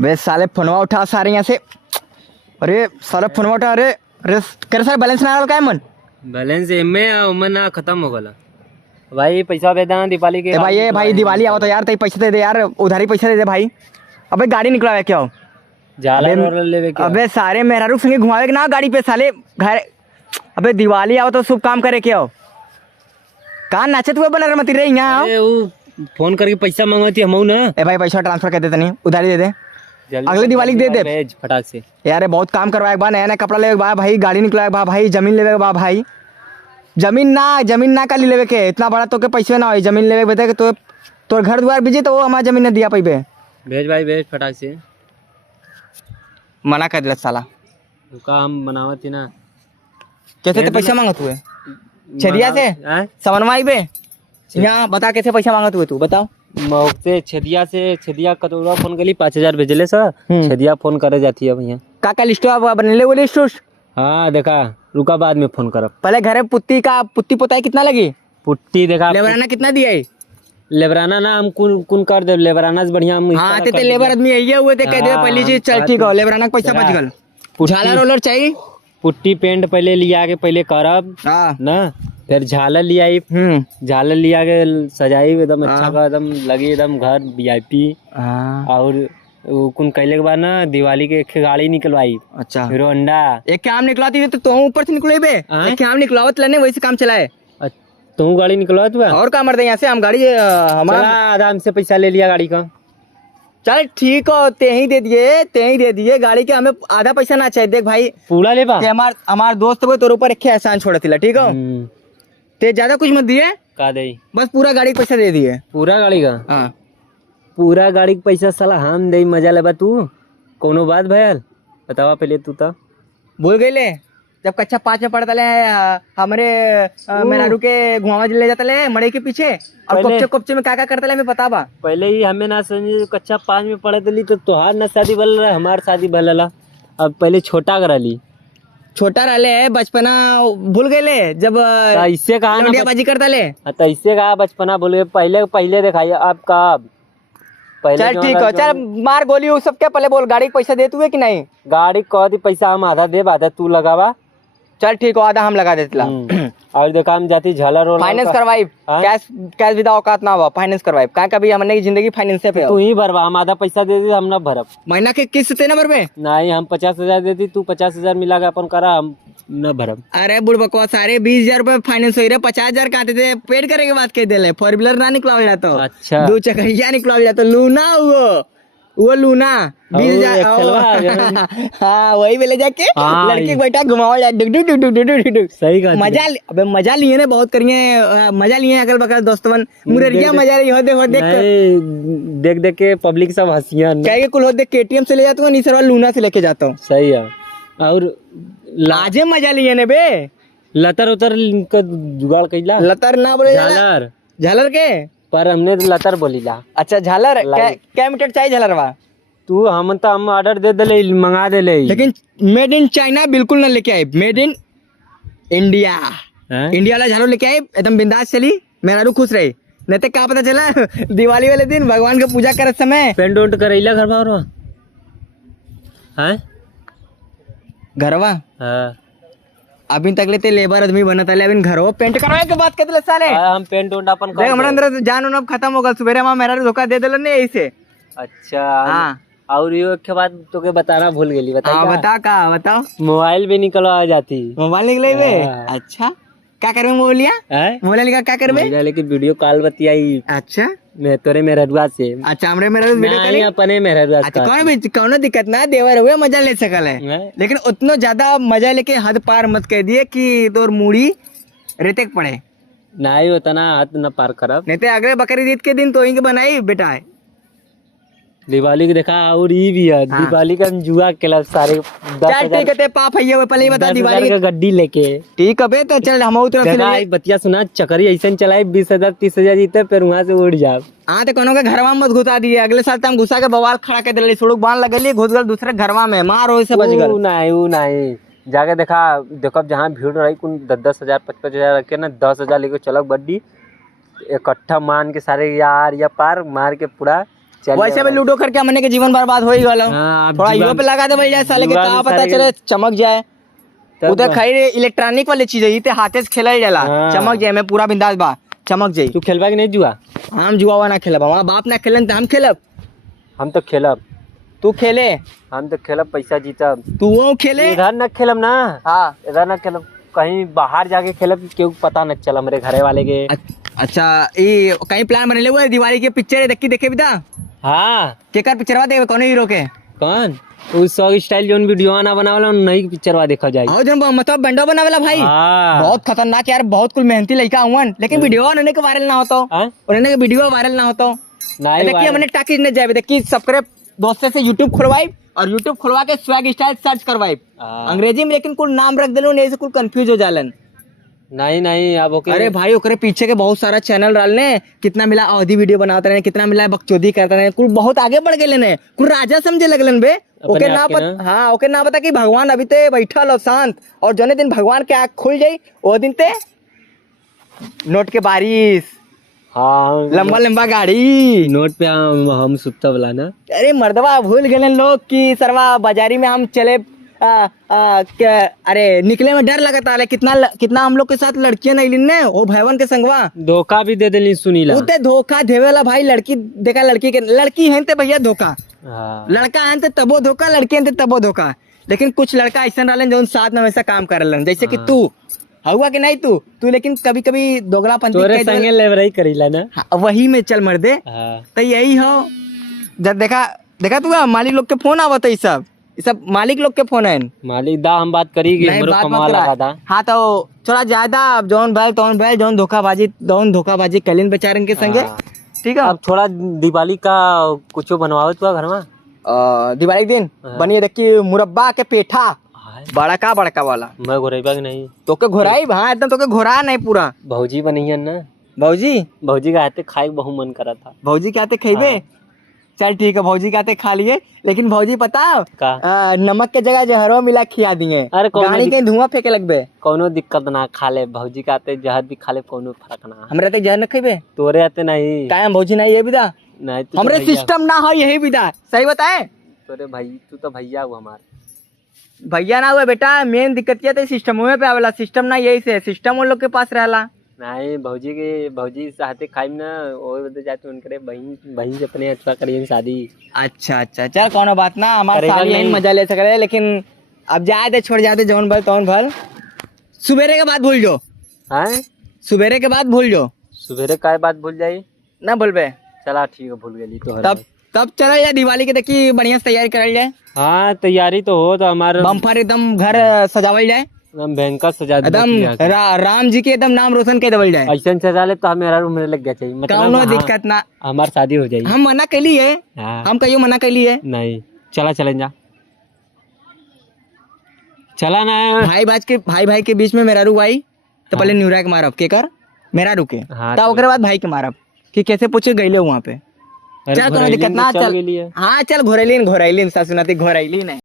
वे साले फोनवा उठा सारे यहाँ से। अरे साले फोनवा उठा। अरे अरे करे सारे बैलेंस ना क्या मन बैलेंस एमे ना खत्म हो गला भाई। पैसा दे देना दिवाली के। भाई ये भाई दिवाली आओ तो यार तई पैसे दे दे यार, उधारी पैसा दे दे भाई। अबे गाड़ी निकला है क्या हो? अबे सारे मेहरारू संगे घुमावे के ना गाड़ी पे साले घर। अबे दिवाली आओ तो शुभ काम करे क्या हो? कहाँ नाचत हुए बना मत रे यहाँ। फोन करके पैसा मांगती हम ना। ए भाई पैसा ट्रांसफर कर देते नहीं, उधारी दे दे, अगले दिवाली दे दे फटाक से। यार बहुत काम करवाए बा, नया नया कपड़ा लेवे बा भाई, गाड़ी निकलाए बा भाई, जमीन लेवे बा भाई। जमीन ना का लेवे के इतना बड़ा तो के पैसे ना हो। जमीन लेवे बता के तो तोर घर द्वार बीजे तो वो हमारा जमीन न दिया पैबे। भेज भाई भेज फटाक से। मना कर दिला साला। काम बनावत ही ना। कैसे तो पैसा मांगत हुए छेदिया से समनवाई बे यहाँ बता कैसे पैसा मांगत हुए तू बताओ। मौके छेदिया कतोरा फोन करी 5000 भेजले सर। छेदिया फोन करे जाती है भैया। का लिस्ट बनले वो लिस्ट? हाँ देखा रुका बाद में फोन करब। पहले घरे पुट्टी पोताई कितना लगी? पुट्टी देखा लेबराना कितना दिया है? लेबराना ना हम कुन कर दे। लेबराना से बढ़िया हम। हाँ ते लेबर आदमी यही हुए थे कह दे पहली चीज चल ठीक हो। लेबराना का पैसा बच गल। झालर रोलर चाहिए? पुट्टी पेंट पहले लिया के पहले करब ना, फिर झालर लिया। झालर लिया के सजाई एकदम अच्छा का एकदम लगी एकदम घर VIP। और कुन कैले के बाद ना दिवाली के एक गाड़ी निकलवाई। अच्छा हीरो होंडा। एक काम निकलवाती तो तुम ऊपर से निकले बे। एक काम निकलवात लेने वैसे काम चलाए। तू गाड़ी निकलवा तू और काम कर दे यहाँ से हम गाड़ी हमारा आराम से पैसा ले लिया गाड़ी का। चल ठीक हो ते ही दे दिए गाड़ी के। हमें आधा पैसा ना चाहिए। देख भाई पूरा ले बा हमार दोस्त हो तोर ऊपर एक एहसान छोड़ थिला ठीक हो। ते ज्यादा कुछ मत दिए का दे, बस पूरा गाड़ी का पैसा दे दिए। पूरा गाड़ी का? हाँ पूरा गाड़ी का पैसा साला हम दे मजा लेबा तू कोनो बात भैल बतावा पहले तू तो भूल गई ले। जब कक्षा 5 में पढ़ता ले हमारे मेहरारू के घुमावा ले जाता ले मड़े के पीछे और कोपचे में का करता ले हमें पता बा। पहले ही हमें ना समझे कक्षा 5 में पढ़े ली तो तोहार ना शादी भल रहा हमार शादी भल। अब पहले छोटा करा ली। छोटा रहले बचपना भूल गए ले जब इससे कहा ना बाजी करता ले। तो इससे कहा बचपना भूल गए। पहले दिखाइए अब का चल ठीक है। चल मार गोली उस सबके पहले बोल गाड़ी का पैसा दे तू है कि नहीं? गाड़ी कह दी पैसा हम आधा दे आधा तू लगावा। चल ठीक हो आधा हम लगा देते। और देखा हम जाती झालर रोड फाइनेंस करवाई। कैश विदा औकात ना हुआ फाइनेंस करवाई का कभी हमने की जिंदगी फाइनेंस पे। तू ही भरवा हम आधा पैसा दे दी हम ना भरब। महीना के किस्त ते ना भरबे? नहीं हम 50,000 देती तू 50,000 मिला के अपन करा हम न भरब। अरे बुढ़ बकवा सारे 20,000 रुपए फाइनेंस हो रहे 50,000 काटे थे पेड करे के बात कह दे। 4 व्हीलर ना निकला जाता। अच्छा 2 चक्रिया निकला जाता। लूना वो लूना 20,000। हाँ वही ले जाके लड़की बैठा घुमावा जाए। सही कहा। मजा लिए ने बहुत करिए मजा लिए अगल बगल दोस्तवन मुररिया मजा रही हो देख के पब्लिक सब हंसियां क्या कुल हो देख KTM से ले जाता हूँ नहीं लूना से लेके जाता हूँ। सही है। और लाजे मजा लिए ने बे। लतर उतर का जुगाड़ कैला? लतर ना बोले झालर के पर हमने तो लतर बोली ला। अच्छा झालर क्या मीटर चाहिए झालरवा? तू हम ऑर्डर दे दे मंगा दे ले। लेकिन मेड इन चाइना बिल्कुल ना लेके आए। मेड इन इंडिया इंडिया वाला झालर लेके आए एकदम बिंदास चली मेहरारू खुश रही। नहीं तो क्या पता चला दिवाली वाले दिन भगवान का पूजा करे समय पेंट उंट करेला घरवा। हाँ अभी तक लेते लेबर आदमी बनता है अभी घर पेंट करवाए के बात कहते साले। हम पेंट उंट अपन देख हमारे अंदर जान उन खत्म हो गल। सुबह मां मेरा धोखा दे दिल नहीं ऐसे। अच्छा हाँ। और ये के बाद तो के बताना भूल गई। बताओ मोबाइल भी निकलवा जाती। मोबाइल निकले बे? अच्छा क्या करबे मोबाइल निकाल क्या करबे? लेकिन वीडियो कॉल बतियाई। अच्छा मैं तोरे मेहरुआ से। अच्छा हमरे मेहरुआ वीडियो कॉल अपने मेहरुआ। अच्छा कौन दिक्कत ना देवर हुए मजा ले सकल है लेकिन उतना ज्यादा मजा लेके हद पार मत कह दिए कि तोर मूड़ी रेते पड़े। नहीं होता ना हद न पार करब। नहीं तो अगले बकरी ईद के दिन तो ही बनाई बेटा है दिवाली के देखा। और ये भी है दिवाली का जुआ क्लब सारे 10,000 ठीक है पाप है पहले ही बता दिवाली का गड्डी लेके ठीक है तो चल हम बतिया सुना चक्री ऐसा चलाए 20,000 30,000 जीते फिर वहाँ से उड़ जाओ। हाँ तो कोनो के घरवा मत घुसा दिए। अगले साल तम घुसा के बवाल खड़ा कर दिले सुड़क बांध लगली घुस गल दूसरे घरवा में मार हो से बच गल। नहीं जाके देखो जहाँ भीड़ रही कुन 10,000 55,000 रखे ना 10,000 लेके चलो बड्डी इकट्ठा मान के सारे यार या पार मार के पूरा वैसे भी लूडो करके हमने के जीवन बर्बाद हो ही गलो। थोड़ा इहो पे लगा दे भैया साले के का पता चले चमक जाए। उधर खाई इलेक्ट्रॉनिक वाली चीज है, इते हाथे से खेलल जाला, चमक जाए में पूरा बिंदास बा, चमक जाई। तू खेलबा कि नहीं जुआ? हम जुआ ना खेलब, हमारा बाप ना खेलन त हम खेलब। हम तो खेलब। तू खेले? हम तो खेलब, पैसा जीतब। तू वो खेले? इधर न खेलब ना। हाँ इधर न खेलब, कहीं बाहर जाके खेलब, क्यों पता न चला मेरे घरे वाले के। अच्छा ये कहीं प्लान बनेले हुए दिवाली के पिक्चर देखे बिदा? हाँ केकर पिक्चरवा देखे, कौन हीरो के? कौन उस सॉन्ग स्टाइल जोन वीडियो ना बनावला नई पिक्चरवा देखा जाए। और जब मतलब बंडो बनावेला भाई बहुत खतरनाक यार, बहुत कुल मेहनती लड़का हुवन, लेकिन वीडियो उन्होंने के वायरल ना होता, उन्होंने के वीडियो वायरल ना होता। देखिए हमने टाकीज ने जाए, देखिए सब्सक्राइब दोस्तों से यूट्यूब खुलवाई और यूट्यूब खुलवा के स्वैग स्टाइल सर्च करवाई अंग्रेजी में, लेकिन कुल नाम रख दिलो नहीं से कुल कंफ्यूज हो जालन। नहीं अब ओके। अरे भाई ओकरे पीछे के बहुत सारा चैनल डालने, कितना मिला अवधि वीडियो बनाते रहे, कितना मिला बकचोदी करते रहे, कुल बहुत आगे बढ़ गए ने, कुल राजा समझे लगलन बे। ओके ना पता, हाँ ओके ना पता कि भगवान अभी ते बैठल और शांत, और जोने दिन भगवान के आँख खुल जाई वो दिन ते नोट के बारिश, हाँ लंबा लंबा गाड़ी, नोट पे हम सुत्ता वाला ना। अरे मर्दवा भूल गए लोग कि सरवा बाजारी में हम चले अरे निकले में डर लगता है। कितना हम लोग के साथ लड़कियां नहीं लिन्ने, वो भैवन के संगवा धोखा भी दे देली सुनीला। उते धोखा देवेला भाई, लड़की देखा लड़की के, लड़की है ते भैया धोखा, लड़का है ते तबो धोखा, लड़की है ते तबो धोखा। लेकिन कुछ लड़का ऐसा रहलन जो साथ में वैसा काम करलन, जैसे कि तू हुआ कि नहीं तू लेकिन कभी कभी दोगलापंती तोरे संगे लेवराई करीला ना। वही में चल मर दे। तो यही हो, जब देखा तू मालिक लोग के फोन आवत है, सब मालिक लोग के फोन है। मालिक दा हम बात करी हाँ तो थोड़ा ज्यादा जौन बैल जौन धोखाबाजी कलिन बेचारन के संगे, ठीक है। अब थोड़ा दिवाली का कुछ बनवाओ तो घर में, दिवाली के दिन बनिए देखी मुरब्बा के पेठा, बड़का वाला। मैं घोराइबा कि नहीं? तो के घोराई, हाँ एकदम तो के घोरा नहीं पूरा। भौजी बनी ना, भौजी के हाथे खाए बहु मन करा था। भौजी के हाथे खेबे? चल ठीक है, भौजी के हाथे खा लिए, लेकिन भौजी पता नमक के जगह जहरवा मिला खिया दिए। अरे गाड़ी के धुआं फेंके लगबे, कोनो दिक्कत ना, खा ले भौजी के हाथे जहर भी खा ले, कोनो फर्क ना। हमरे ते जहर न खेबे, तोरे हाथे नहीं कायम भौजी नहीं ये विदा नहीं, हमरे सिस्टम ना हो यही विदा, सही बताए। तोरे भाई तू तो भैया हुआ हमारे, भैया ना हुआ बेटा, मेन दिक्कत क्या था सिस्टम पे आवेला, सिस्टम ना यही से सिस्टम उन लोग के पास रहला। नहीं भौजी साथे खाइम ना, ओए बदे जाते उनकरे बहन से अपने अच्छा करिए शादी। अच्छा चल कोनो बात ना, हमारे साली यही मजा ले सकले, लेकिन अब जाए दे, छोड़ जाते जौन भल तौन भल। सुबेरे के बाद भूल जो, हैं सुबेरे के बाद भूल जो। सुबेरे काय बात भूल जाई ना, बोलबे चला ठीक है, भूल गई तो तब चला जाए दिवाली के देखी बढ़िया से तैयारी करल जाए। हाँ तैयारी तो हो, तो हमारे बम्फर एकदम घर सजावल जाए, एकदम भयंकर सजा एकदम राम जी के एकदम नाम रोशन कर देवल जाए। ऐसा सजा ले तो हमें मेरा रूम में लग गया चाहिए, मतलब दिक्कत ना, हमारी शादी हो जाएगी। हम मना कैली है, हम कहियो मना कैली है नहीं, चले जा, चला ना। भाई के बीच में मेरा रू आई तो पहले न्यूरा के मारब के कर मेरा रुके, तब ओकरे बाद भाई के मारब कि कैसे पूछे गईले वहाँ पे। चल कोनो दिक्कत ना, चल हाँ चल घोरैलीन सासुनाती घोरैलीन है।